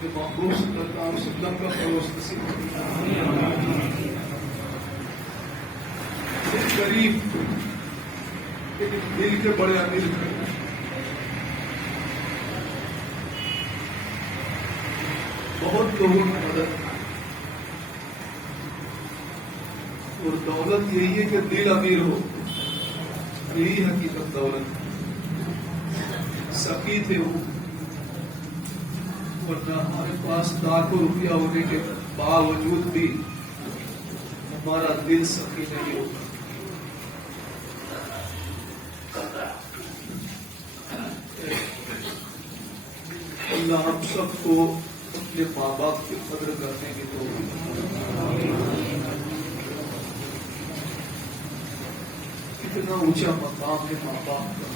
اپنے محبوب صلی اللہ علیہ وسلم کا فروغ نصیب غریب لیکن دل کے بڑے امیر تھے. بہت لوگوں کی مدد کی. اور دولت یہی ہے کہ دل امیر ہو. یہی حقیقت دولت. سخی تھے وہ، ورنہ ہمارے پاس لاکھوں روپیہ ہونے کے باوجود بھی ہمارا دل سخی نہیں ہوتا. اللہ ہم سب کو اپنے ماں باپ کی قدر کرنے کی توفیق. کتنا اونچا مقام ہے ماں باپ کا.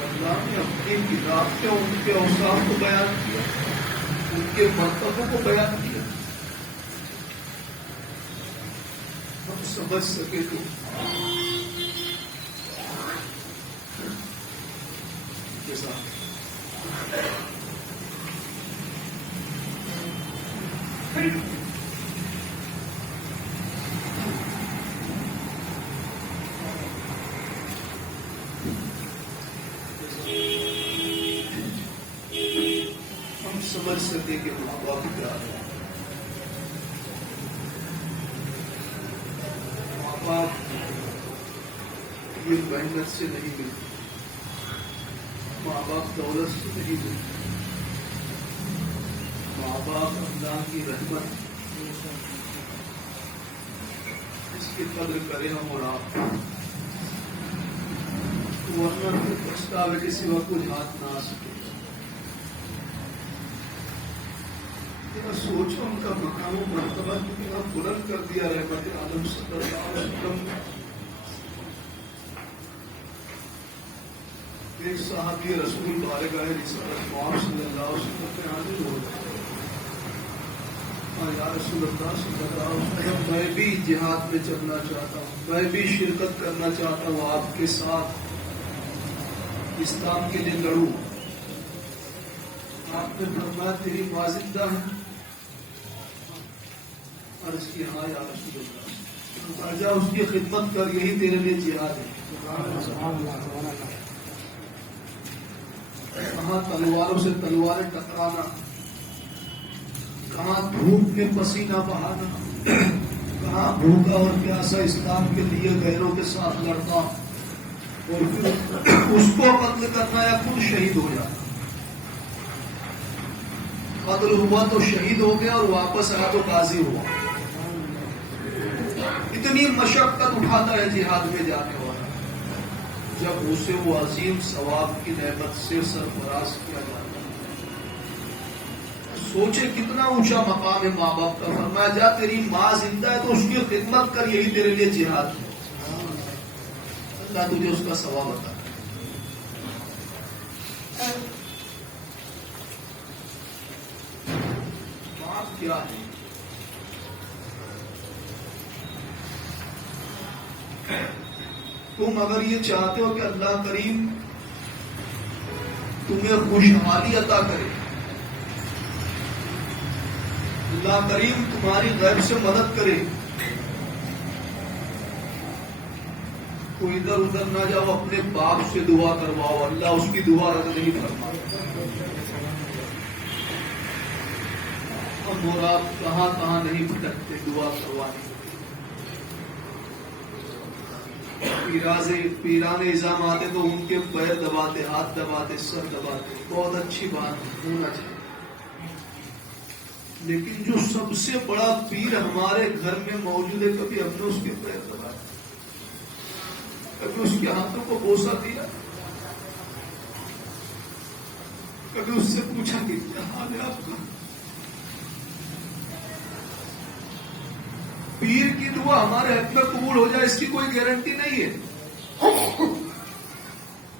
اللہ نے اپنی کتاب کے ان کے اوصاف کو بیان کیا، ان کے مرتبوں کو بیان کیا. ہم سمجھ سکے تو سمجھ سکے کہ ماں باپ کیا ہے. ماں باپ یہ محنت سے نہیں ملتے. ماں باپ دولت سے نہیں ملتے. ماں باپ اللہ کی رحمت. اس کی قدر کریں ہم اور آپ، ورنہ پچھتاوے کے سوا کچھ ہاتھ نہ آ سکے. سوچو ان کا مقام و مرتبہ کتنا بلند کر دیا رحمت عالم صلی اللہ علیہ وسلم. ایک صحابی رسول بارگاہ رسالت مآب صلی اللہ علیہ وسلم میں حاضر ہو گئے. یا رسول اللہ صلی اللہ علیہ وسلم، میں بھی جہاد میں چلنا چاہتا ہوں، میں بھی شرکت کرنا چاہتا ہوں، آپ کے ساتھ اسلام کے لیے لڑوں. آپ نے فرمایا تیری ماں زندہ ہے؟ عرض کی ہاں یا رسول اللہ. جا اس کی خدمت کر، یہی تیرے لیے جہاد ہے. کہاں تلواروں سے تلواریں ٹکرانا، کہاں دھوپ میں پسینہ بہانا، کہاں بھوکا اور پیاسا اسلام کے لیے غیروں کے ساتھ لڑنا، اور پھر اس کو قتل کرنا یا خود شہید ہو جانا. قتل ہوا تو شہید ہو گیا اور واپس آیا تو غازی ہوا. اتنی مشقت اٹھاتا ہے جہاد میں جانے والا، جب اسے وہ عظیم ثواب کی نعمت سے سرفراز کیا جاتا ہے. سوچے کتنا اونچا مقام ہے ماں باپ کا. فرمایا جا تیری ماں زندہ ہے تو اس کی خدمت کر، یہی تیرے لیے جہاد ہے. اللہ تجھے اس کا ثواب عطا کرے. باپ کیا ہے؟ تم اگر یہ چاہتے ہو کہ اللہ کریم تمہیں خوشحالی عطا کرے، اللہ کریم تمہاری غیب سے مدد کرے، تو ادھر ادھر نہ جاؤ، اپنے باپ سے دعا کرواؤ. اللہ اس کی دعا رد نہیں فرماتا. ہم اور آپ کہاں کہاں نہیں بھٹکتے دعا کروانے. پیران نظام آتے تو ان کے پیر دباتے، ہاتھ دباتے، سر دباتے. بہت اچھی بات ہونا چاہیے. لیکن جو سب سے بڑا پیر ہمارے گھر میں موجود ہے، کبھی ہم نے اس کے پیر دبائے، کبھی اس کے ہاتھوں کو بوسہ دیا، کبھی اس سے پوچھا کہ کیا حال ہے آپ کا. پیر کی دعا ہمارے حق میں قبول ہو جائے اس کی کوئی گارنٹی نہیں ہے،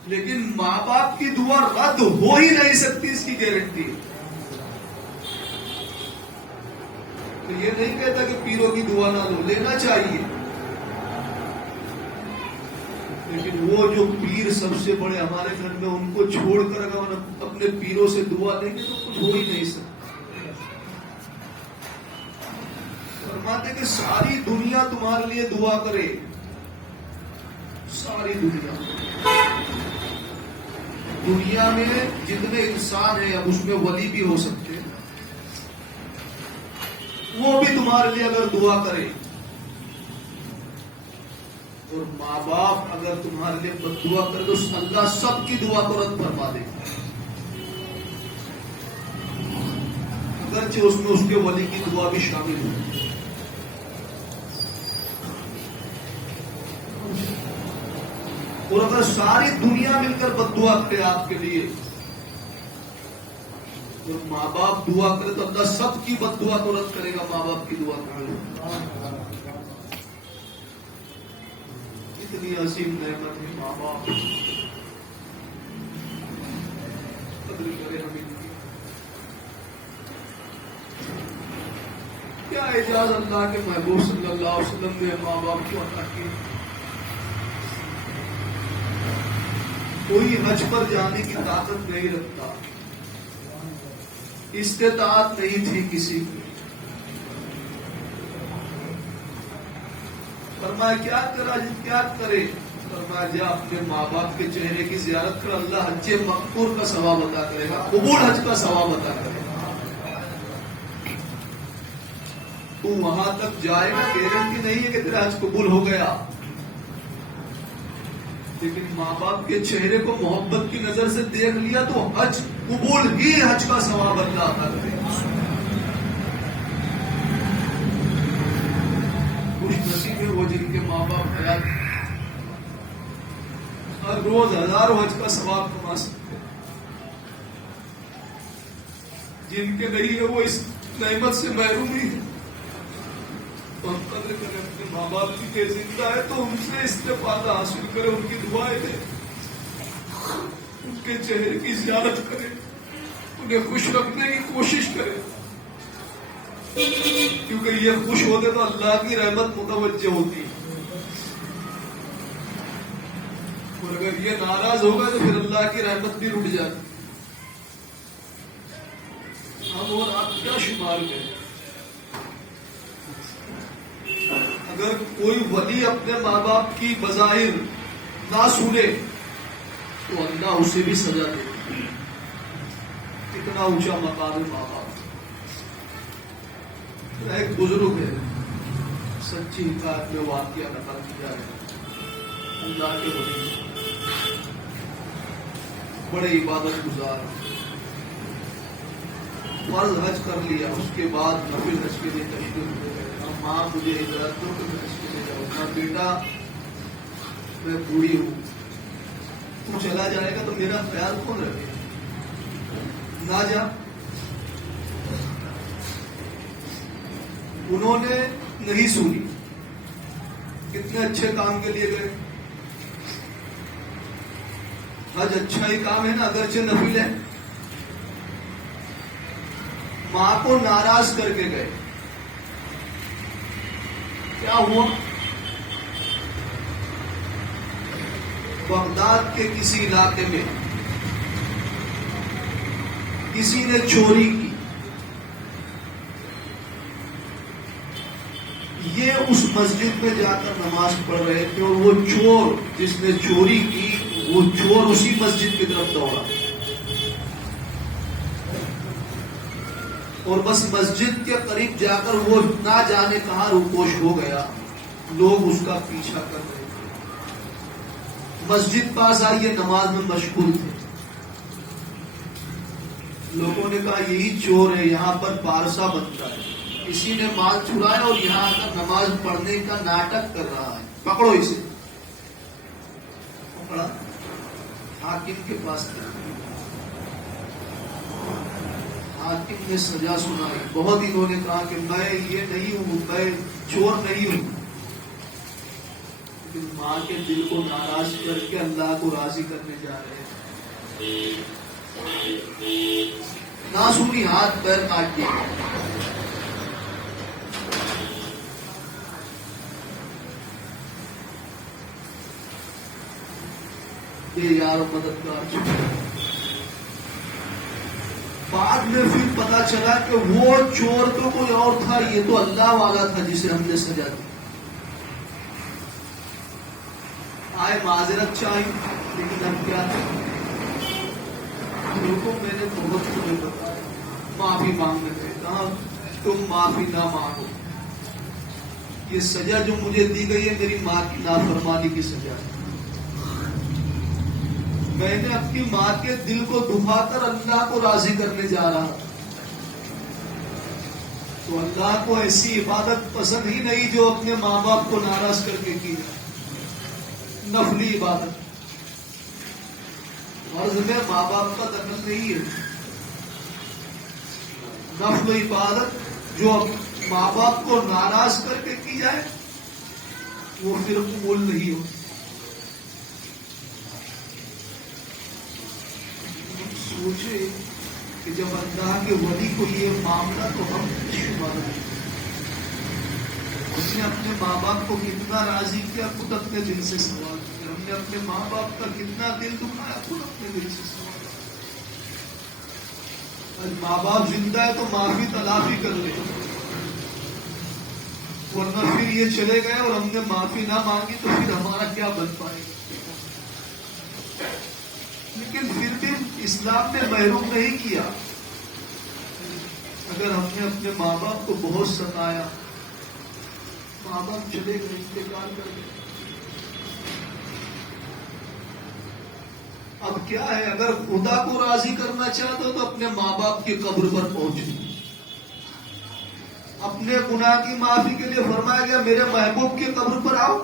لیکن ماں باپ کی دعا رد ہو ہی نہیں سکتی اس کی گارنٹی ہے. تو یہ نہیں کہتا کہ پیروں کی دعا نہ لو، لینا چاہیے. لیکن وہ جو پیر سب سے بڑے ہمارے گھر میں، ان کو چھوڑ کر اگر اپنے اپنے پیروں سے دعا لیں گے تو کچھ ہو ہی نہیں سکتا. فرماتے کہ ساری دنیا تمہارے لیے دعا کرے، ساری دنیا میں جتنے انسان ہیں، اب اس میں ولی بھی ہو سکتے ہیں، وہ بھی تمہارے لیے اگر دعا کرے، اور ماں باپ اگر تمہارے لیے بد دعا کرے تو اللہ سب کی دعا کو رد فرما دے گا، اگرچہ اس میں اس کے ولی کی دعا بھی شامل ہو. اور اگر ساری دنیا مل کر بد دعا کرے آپ کے لیے اور ماں باپ دعا کرے تو اللہ سب کی بد دعا کو رد کرے گا، ماں باپ کی دعا کرے. اتنی عظیم نعمت ہے ماں باپ، قدر کرے ہمیں. کیا اعجاز اللہ کے محبوب صلی اللہ علیہ وسلم نے ماں باپ کو عطا کی. کوئی حج پر جانے کی طاقت نہیں رکھتا، استطاعت نہیں تھی کسی کی. فرمایا کیا کرے؟ فرمایا جا اپنے ماں باپ کے چہرے کی زیارت کر، اللہ حج مقبول کا ثواب عطا کرے گا، قبول حج کا ثواب عطا کرے گا. تو وہاں تک جائے گا، گارنٹی نہیں ہے کہ تیرا حج قبول ہو گیا، لیکن ماں باپ کے چہرے کو محبت کی نظر سے دیکھ لیا تو حج قبول ہی، حج کا ثواب اللہ عطا کرے گا. خوش نصیب ہے وہ جن کے ماں باپ حیات ہر روز ہزاروں حج کا ثواب کما سکتے ہیں. جن کے نہیں ہے وہ اس نعمت سے محروم ہی ہے. تو ہم قدر کریں اپنے ماں باپ کی، کہ زندہ ہے تو ان سے استفادہ حاصل کرے، ان کی دعائیں دے، ان کے چہرے کی زیارت کرے، انہیں خوش رکھنے کی کوشش کرے، کیونکہ یہ خوش ہوتے تو اللہ کی رحمت متوجہ ہوتی ہے، اور اگر یہ ناراض ہوگا تو پھر اللہ کی رحمت بھی رک جاتی. ہم اور آپ کیا شمار کریں؟ اگر کوئی ولی اپنے ماں باپ کی بظاہر نہ سنے تو اللہ اسے بھی سزا دے. کتنا اونچا مقام ہے ماں باپ. ایک بزرگ ہے، سچی حکایت میں واقعہ نقل کیا ہے. اللہ کے ولی بڑے عبادت گزار، فرض حج کر لیا، اس کے بعد نفل حج کے لیے تشریف لے گئے. ماں مجھے اجازت دو کہ میں حج کے لیے جاؤں گا. بیٹا میں بوڑھی ہوں، تو چلا جائے گا تو میرا خیال کون رکھے گا، نہ جا. انہوں نے نہیں سنی. کتنے اچھے کام کے لیے گئے. حج اچھا ہی کام ہے نا، اگرچہ نفل ہے. ماں کو ناراض کر کے گئے. کیا ہوا؟ بغداد کے کسی علاقے میں کسی نے چوری کی. یہ اس مسجد میں جا کر نماز پڑھ رہے تھے، اور وہ چور جس نے چوری کی، وہ چور اسی مسجد کی طرف دوڑا، اور بس مسجد کے قریب جا کر وہ نہ جانے کہاں روپوش ہو گیا. لوگ اس کا پیچھا کر رہے تھے. مسجد پاس آئی، یہ نماز میں مشغول تھے. لوگوں نے کہا یہی چور ہے، یہاں پر پارسا بنتا ہے، کسی نے مال چرایا اور یہاں آ کر نماز پڑھنے کا ناٹک کر رہا ہے، پکڑو اسے. پکڑا، حاکم کے پاس گیا. حاکم نے سزا سنائی. بہت انہوں نے کہا کہ میں یہ نہیں ہوں، میں چور نہیں ہوں، لیکن ماں کے دل کو ناراض کر کے اللہ کو راضی کرنے جا رہے ہیں. نہ سنی، ہاتھ پیر کاٹ دیا. یہ یار مددگار بعد میں پھر پتا چلا کہ وہ چور تو کوئی اور تھا، یہ تو اللہ والا تھا جسے ہم نے سزا دی. آئے معذرت چاہی، لیکن اب کیا ہے، لوگوں میں نے بہت تمہیں بتایا معافی مانگنے تھے، کہا تم معافی نہ مانگو، یہ سزا جو مجھے دی گئی ہے میری ماں کی نافرمانی کی سزا ہے. میں نے اپنی ماں کے دل کو دبا کر اللہ کو راضی کرنے جا رہا تھا. تو اللہ کو ایسی عبادت پسند ہی نہیں جو اپنے ماں باپ کو ناراض کر کے کی جائے. نفلی عبادت، فرض میں ماں باپ کا دخل نہیں ہے. نفل عبادت جو ماں باپ کو ناراض کر کے کی جائے وہ پھر قبول نہیں ہو. سوچے کہ جب اللہ کے ولی کو یہ معاملہ تو ہم شمار نہیں. اس نے اپنے ماں باپ کو کتنا راضی کیا خود اپنے دل سے سوال کیا. ہم نے اپنے ماں باپ کا کتنا دل دکھایا خود اپنے دل سے سوال کیا. ماں باپ زندہ ہے تو معافی تلافی کر لے، ورنہ پھر یہ چلے گئے اور ہم نے معافی نہ مانگی تو پھر ہمارا کیا بن پائے گا. لیکن پھر بھی اسلام نے محروم نہیں کیا. اگر ہم نے اپنے ماں باپ کو بہت ستایا، ماں باپ چلے گئے، انتقال کر گئے، اب کیا ہے، اگر خدا کو راضی کرنا چاہتے ہو تو اپنے ماں باپ کی قبر پر پہنچو. اپنے گناہ کی معافی کے لیے فرمایا گیا میرے محبوب کی قبر پر آؤ،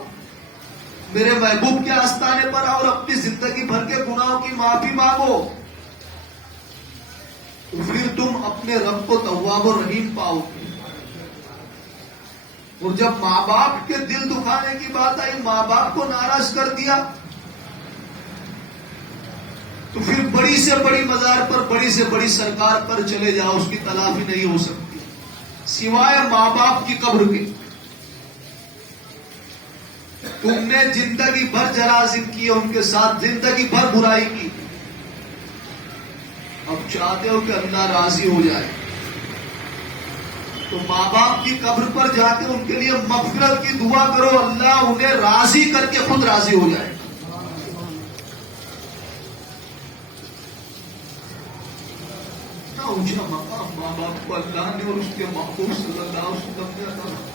میرے محبوب کے آستانے پر آؤ اور اپنی زندگی بھر کے گناہوں کی معافی مانگو. تو پھر تم اپنے رب کو تواب و رحیم پاؤ. اور جب ماں باپ کے دل دکھانے کی بات آئی، ماں باپ کو ناراض کر دیا، تو پھر بڑی سے بڑی مزار پر، بڑی سے بڑی سرکار پر چلے جاؤ، اس کی تلافی نہیں ہو سکتی سوائے ماں باپ کی قبر کے. تم نے زندگی بھر جراثیم کیے، ان کے ساتھ زندگی بھر برائی کی، اب چاہتے ہو کہ اللہ راضی ہو جائے تو ماں باپ کی قبر پر جا کے ان کے لیے مغفرت کی دعا کرو، اللہ انہیں راضی کر کے خود راضی ہو جائے. اونچا مقام ماں باپ کو اللہ نے اور اس کے محبوب صلی اللہ علیہ وسلم نے عطا فرمایا.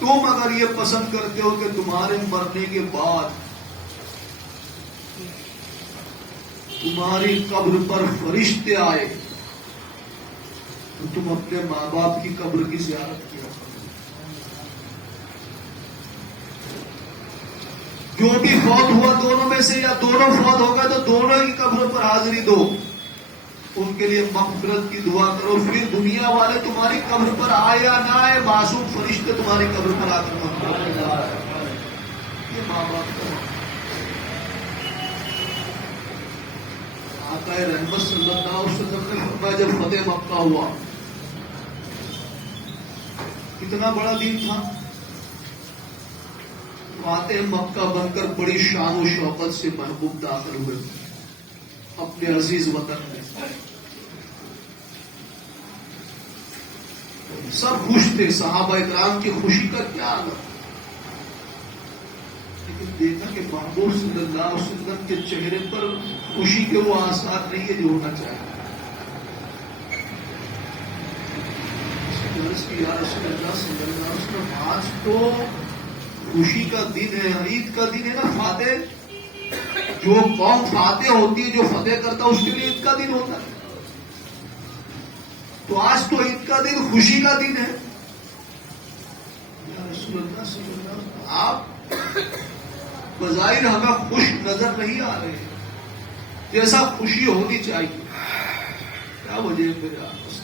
تم اگر یہ پسند کرتے ہو کہ تمہارے مرنے کے بعد تمہاری قبر پر فرشتے آئے تو تم اپنے ماں باپ کی قبر کی زیارت کیا. جو بھی فوت ہوا دونوں میں سے یا دونوں فوت ہو گئے تو دونوں کی قبروں پر حاضری دو، ان کے لیے مغفرت کی دعا کرو. پھر دنیا والے تمہاری قبر پر آئے یا نہ آئے، معصوم فرشتے تمہاری قبر پر آ کر مغفرت کرو. یہ ماں باپ کا آقا رحمت صلی اللہ علیہ وسلم نے فرمایا جب فتح مکہ ہوا، کتنا بڑا دن تھا. فاتح مکہ بن کر بڑی شان و شوقت سے محبوب داخل ہوئے اپنے عزیز وطن میں. سب خوش تھے، صحابہ اکرام کی خوشی کا کیا آگا. لیکن دیکھا کہ محبوب صلی اللہ علیہ وسلم کے چہرے پر خوشی کے وہ آثار نہیں ہے جو ہونا چاہیے. یا رسول اللہ صلی اللہ علیہ وسلم، آج تو خوشی کا دن ہے، عید کا دن ہے نا. فاتح جو قوم فاتح ہوتی ہے، جو فتح کرتا ہے، اس کے لیے عید کا دن ہوتا ہے. تو آج تو عید کا دن خوشی کا دن ہے. یا رسول اللہ صلی اللہ علیہ وسلم، آپ بظاہر ہمیں خوش نظر نہیں آ رہے ہیں جیسا خوشی ہونی چاہیے. کیا وجہ ہے میرے آپ سے؟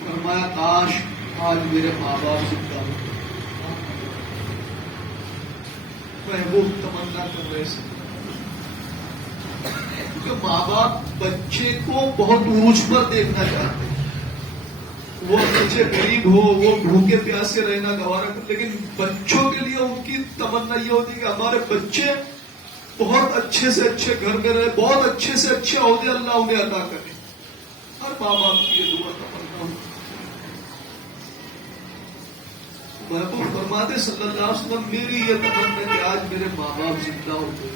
فرمایا کاش آج میرے ماں باپ زندہ ہوتے. محبوب تمنا کر رہے سے، کیونکہ ماں باپ بچے کو بہت عروج پر دیکھنا چاہتے ہیں. وہ اگرچہ غریب ہو، وہ بھوکے پیاسے رہنا گوارا کر، لیکن بچوں کے لیے ان کی تمنا یہ ہوتی ہے کہ ہمارے بچے بہت اچھے سے اچھے گھر میں رہے، بہت اچھے سے اچھے عہدے اللہ انہیں عطا کرے. ہر ماں باپ کی یہ دعا تمنا ہوتی ہے. محبوب فرماتے صلی اللہ علیہ وسلم میری یہ تمنا ہے کہ آج میرے ماں باپ زندہ ہوتے،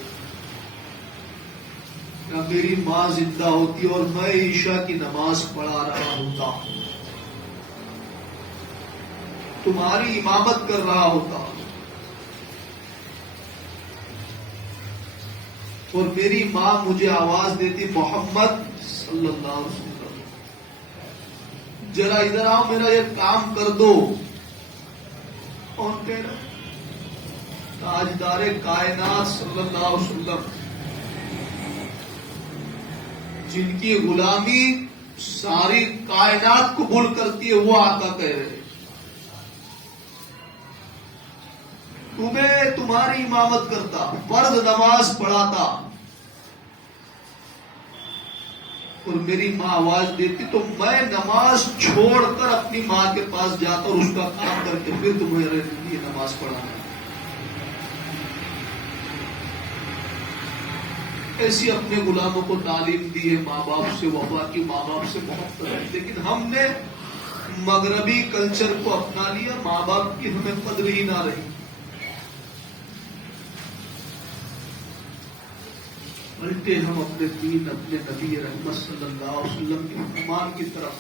یا میری ماں زندہ ہوتی اور میں عشاء کی نماز پڑھا رہا ہوتا، تمہاری امامت کر رہا ہوتا، اور میری ماں مجھے آواز دیتی محمد صلی اللہ علیہ وسلم ذرا ادھر آؤ میرا یہ کام کر دو. کون کہہ رہا؟ تاجدار کائنات صلی اللہ علیہ وسلم، جن کی غلامی ساری کائنات قبول کرتی ہے، وہ آقا کہہ رہے ہیں تمہیں تمہاری امامت کرتا، فرض نماز پڑھاتا، اور میری ماں آواز دیتی تو میں نماز چھوڑ کر اپنی ماں کے پاس جاتا اور اس کا کام کر کے پھر تمہارے لیے نماز پڑھانا. ایسی اپنے غلاموں کو تعلیم دی ہے، ماں باپ سے وفا کی، ماں باپ سے محبت ہے. لیکن ہم نے مغربی کلچر کو اپنا لیا، ماں باپ کی ہمیں قدر ہی نہ رہی. الٹے ہم اپنے دین، اپنے نبی رحمت صلی اللہ علیہ وسلم کے فرمان کی طرف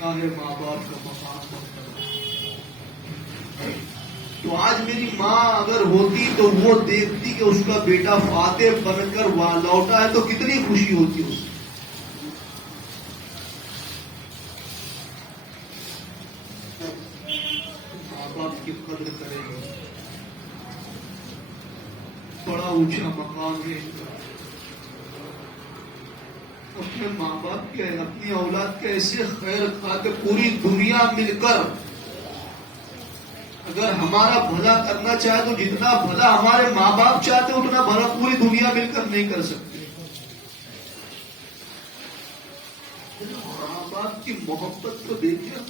نہ ماں باپ کا مقام کرنا. تو آج میری ماں اگر ہوتی تو وہ دیکھتی کہ اس کا بیٹا فاتح بن کر وہاں لوٹا ہے تو کتنی خوشی ہوتی اس. ماں باپ کی قدر کرے گا، بڑا اونچا مقام ہے ان کا. اپنے ماں باپ کے، اپنی اولاد کے ایسے خیر خواہ کہ پوری دنیا مل کر اگر ہمارا بھلا کرنا چاہے تو جتنا بھلا ہمارے ماں باپ چاہتے اتنا بھلا پوری دنیا مل کر نہیں کر سکتے. ماں باپ کی محبت کو دیکھیں،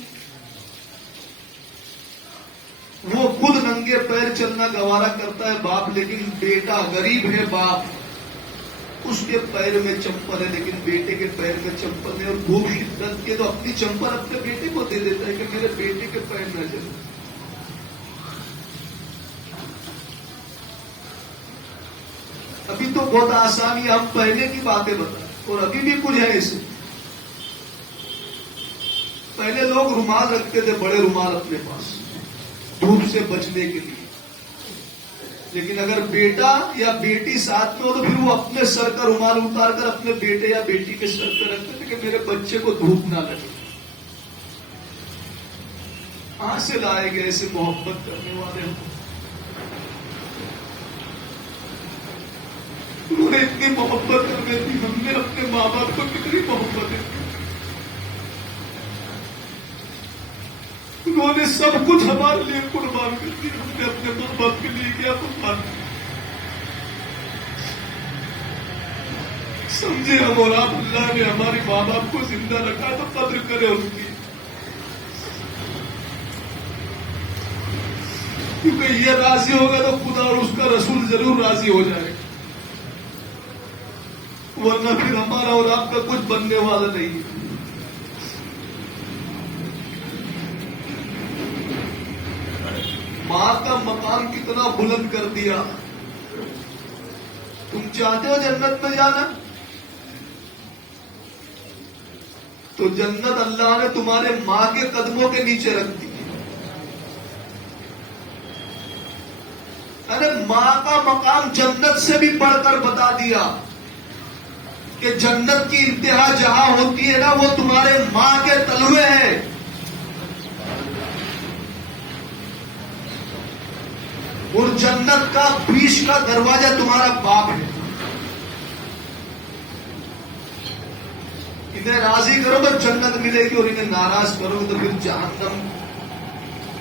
وہ خود ننگے پیر چلنا گوارا کرتا ہے باپ، لیکن بیٹا غریب ہے باپ، اس کے پیر میں چمپل ہے لیکن بیٹے کے پیر میں چمپل ہے، اور بھوک شدت کے تو اپنی چمپل اپنے بیٹے کو دے دیتا ہے کہ میرے بیٹے کے پیر نہ چلے. ابھی تو بہت آسانی، ہم پہلے کی باتیں بتائیں اور ابھی بھی کچھ ہے اسے. پہلے لوگ رومال رکھتے تھے، بڑے رومال اپنے پاس دھوپ سے بچنے کے لیے، لیکن اگر بیٹا یا بیٹی ساتھ میں ہو تو پھر وہ اپنے سر کا رومال اتار کر اپنے بیٹے یا بیٹی کے سر پہ رکھتے تھے کہ میرے بچے کو دھوپ نہ لگے. کہاں سے لائے گئے ایسے محبت کرنے والے ہم؟ انہوں نے اتنی محبت کرنے تھی، ہم نے اپنے ماں باپ کو کتنی محبت ہے. انہوں نے سب کچھ ہمارے لیے قربان کر دیا، ہم نے اپنے ماں باپ کے لیے کیا قربان کیا. سمجھے ہم، اور آپ اللہ نے ہمارے ماں باپ کو زندہ رکھا تو قدر کرے ان کی، کیونکہ یہ راضی ہوگا تو خدا اور اس کا رسول ضرور راضی ہو جائے گا، ورنہ پھر ہمارا اور آپ کا کچھ بننے والا نہیں ہے. ماں کا مقام کتنا بلند کر دیا. تم چاہتے ہو جنت میں جانا تو جنت اللہ نے تمہارے ماں کے قدموں کے نیچے رکھ دی. ارے ماں کا مقام جنت سے بھی بڑھ کر بتا دیا کہ جنت کی انتہا جہاں ہوتی ہے نا وہ تمہارے ماں کے تلوے ہیں. اور جنت کا بیچ کا دروازہ تمہارا باپ ہے. انہیں راضی کرو تو جنت ملے گی، اور انہیں ناراض کرو تو پھر جہنم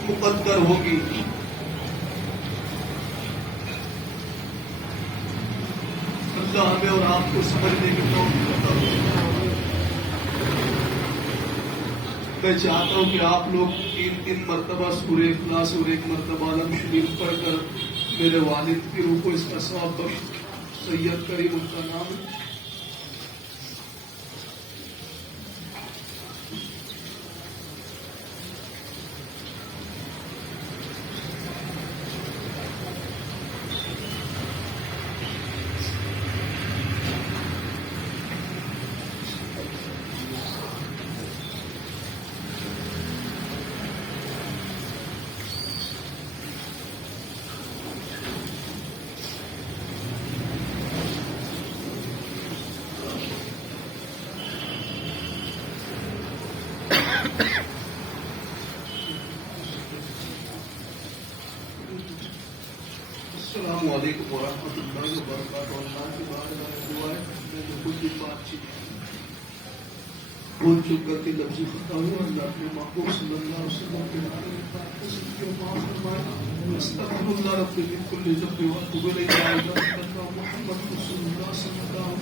مقدر ہوگی. اللہ ہمیں اور آپ کو سمجھنے کی توفیق عطا فرمائے. میں چاہتا ہوں کہ آپ لوگ 3 مرتبہ سورہ اخلاص اور 1 مرتبہ عالم شریف پڑھ کر میرے والد کی روح کو اس کا ثواب بخش. سید کریم ان کا نام ہے. السلام علیکم ورحمۃ اللہ وبرکاتہ. اللہ کی بارگاہ میں دعا ہے میں جو کچھ بھی بات چیت بول چک کر کے لفظی خطا ہوا اللہ اپنے محبوب صلی اللہ علیہ وسلم کے بارے میں معاف فرمائے. استغفر اللہ رب من کل ذنب واتوب الیہ. محمد رسول اللہ صلی اللہ علیہ وسلم.